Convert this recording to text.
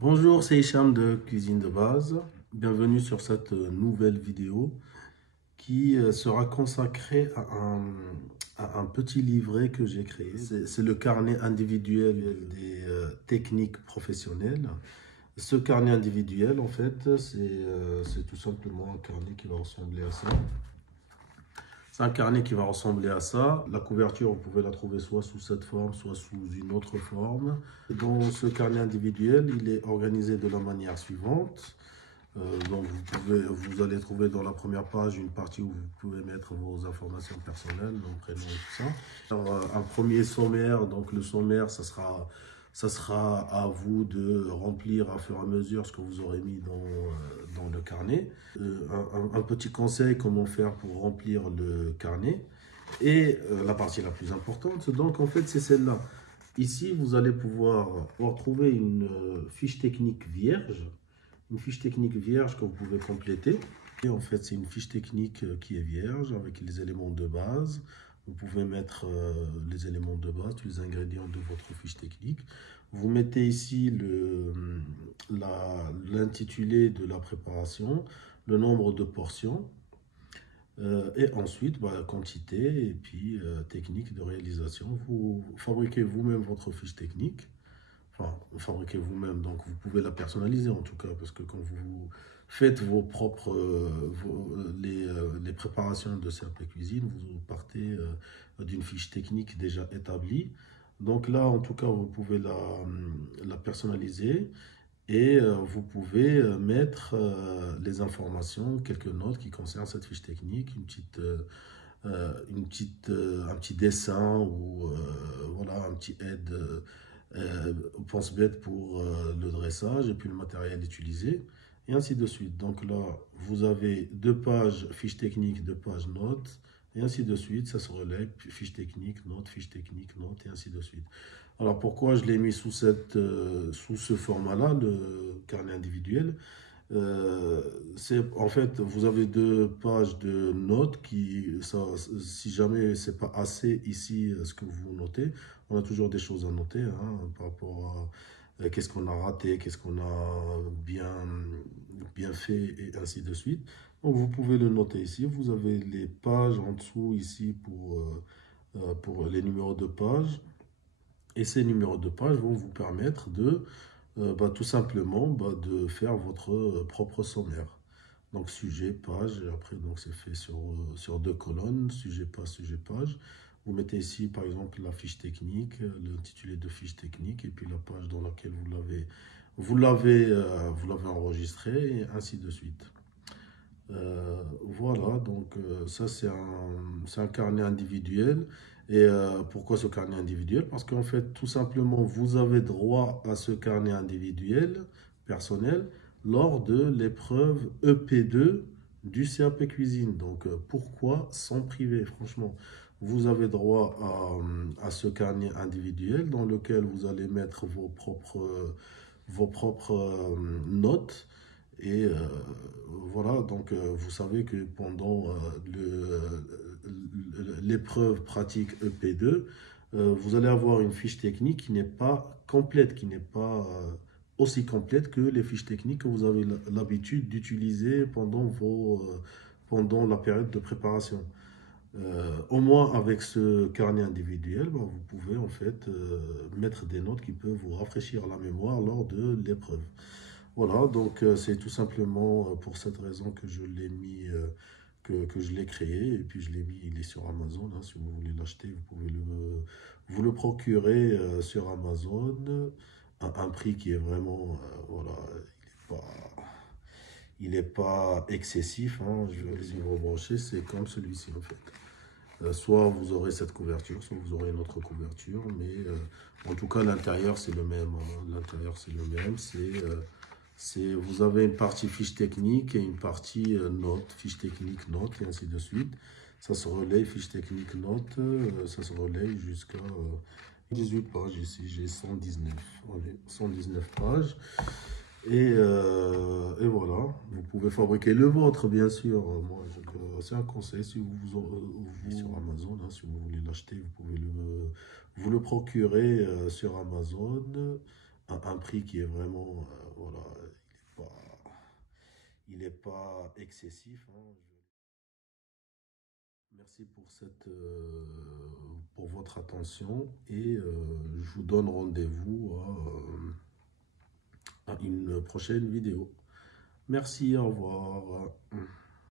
Bonjour, c'est Hicham de Cuisine de Base. Bienvenue sur cette nouvelle vidéo qui sera consacrée à un petit livret que j'ai créé. C'est le carnet individuel des techniques professionnelles. Ce carnet individuel, en fait, c'est tout simplement un carnet qui va ressembler à ça. C'est un carnet qui va ressembler à ça. La couverture, vous pouvez la trouver soit sous cette forme, soit sous une autre forme. Dans ce carnet individuel, il est organisé de la manière suivante. Donc vous allez trouver dans la première page une partie où vous pouvez mettre vos informations personnelles, nom, prénom et tout ça. Alors, un premier sommaire, donc le sommaire, ça sera à vous de remplir à fur et à mesure ce que vous aurez mis dans le carnet. Un petit conseil, comment faire pour remplir le carnet. Et la partie la plus importante, donc en fait, c'est celle-là. Ici, vous allez pouvoir retrouver une fiche technique vierge. Une fiche technique vierge que vous pouvez compléter. Et en fait, c'est une fiche technique qui est vierge avec les éléments de base. Vous pouvez mettre les éléments de base, tous les ingrédients de votre fiche technique. Vous mettez ici l'intitulé de la préparation, le nombre de portions, et ensuite quantité et puis technique de réalisation. Vous fabriquez vous-même votre fiche technique. Enfin, vous fabriquez vous-même, donc vous pouvez la personnaliser en tout cas, parce que quand vous faites vos propres les préparations de CAP Cuisine, vous partez d'une fiche technique déjà établie. Donc là, en tout cas, vous pouvez la personnaliser et vous pouvez mettre les informations, quelques notes qui concernent cette fiche technique, un petit dessin ou voilà, un petit aide pense-bête pour le dressage et puis le matériel utilisé et ainsi de suite. Donc là, vous avez deux pages fiche technique, deux pages notes et ainsi de suite. Ça se relève, fiche technique, note et ainsi de suite. Alors pourquoi je l'ai mis sous ce format-là, le carnet individuel? C'est en fait, vous avez deux pages de notes si jamais c'est pas assez ici ce que vous notez, on a toujours des choses à noter par rapport à qu'est-ce qu'on a raté, qu'est-ce qu'on a bien fait et ainsi de suite. Donc vous pouvez le noter ici. Vous avez les pages en dessous ici pour les numéros de pages. Et ces numéros de pages vont vous permettre tout simplement de faire votre propre sommaire. Donc sujet, page, et après donc c'est fait sur deux colonnes, sujet, page. Vous mettez ici par exemple la fiche technique, l'intitulé de fiche technique, et puis la page dans laquelle vous l'avez enregistré, et ainsi de suite. Voilà, donc ça c'est un carnet individuel. Et pourquoi ce carnet individuel? Parce qu'en fait, tout simplement, vous avez droit à ce carnet individuel, personnel, lors de l'épreuve EP2 du CAP Cuisine. Donc pourquoi s'en priver? Franchement, vous avez droit à ce carnet individuel dans lequel vous allez mettre vos propres notes. Et voilà, donc vous savez que pendant l'épreuve pratique EP2, vous allez avoir une fiche technique qui n'est pas complète, qui n'est pas aussi complète que les fiches techniques que vous avez l'habitude d'utiliser pendant la période de préparation. Au moins avec ce carnet individuel, vous pouvez en fait mettre des notes qui peuvent vous rafraîchir la mémoire lors de l'épreuve. Voilà, donc c'est tout simplement pour cette raison que je l'ai mis, que je l'ai créé, et puis je l'ai mis, il est sur Amazon, hein. Si vous voulez l'acheter, vous pouvez vous le procurer sur Amazon à un prix qui est vraiment, voilà, il n'est pas excessif, hein. Je vais les rebrancher, c'est comme celui-ci en fait. Soit vous aurez cette couverture, soit vous aurez une autre couverture, mais en tout cas l'intérieur c'est le même, hein. L'intérieur c'est le même, vous avez une partie fiche technique et une partie notes, fiche technique, notes et ainsi de suite. Ça se relaye, fiche technique, notes, ça se relaye jusqu'à 18 pages ici, j'ai 119, allez, 119 pages. Et voilà, vous pouvez fabriquer le vôtre, bien sûr. Moi, c'est un conseil. Si vous sur Amazon, hein, si vous voulez l'acheter, vous pouvez vous le procurer sur Amazon à un prix qui est vraiment, il n'est pas excessif, hein. Merci pour votre attention et je vous donne rendez-vous à une prochaine vidéo. Merci, au revoir.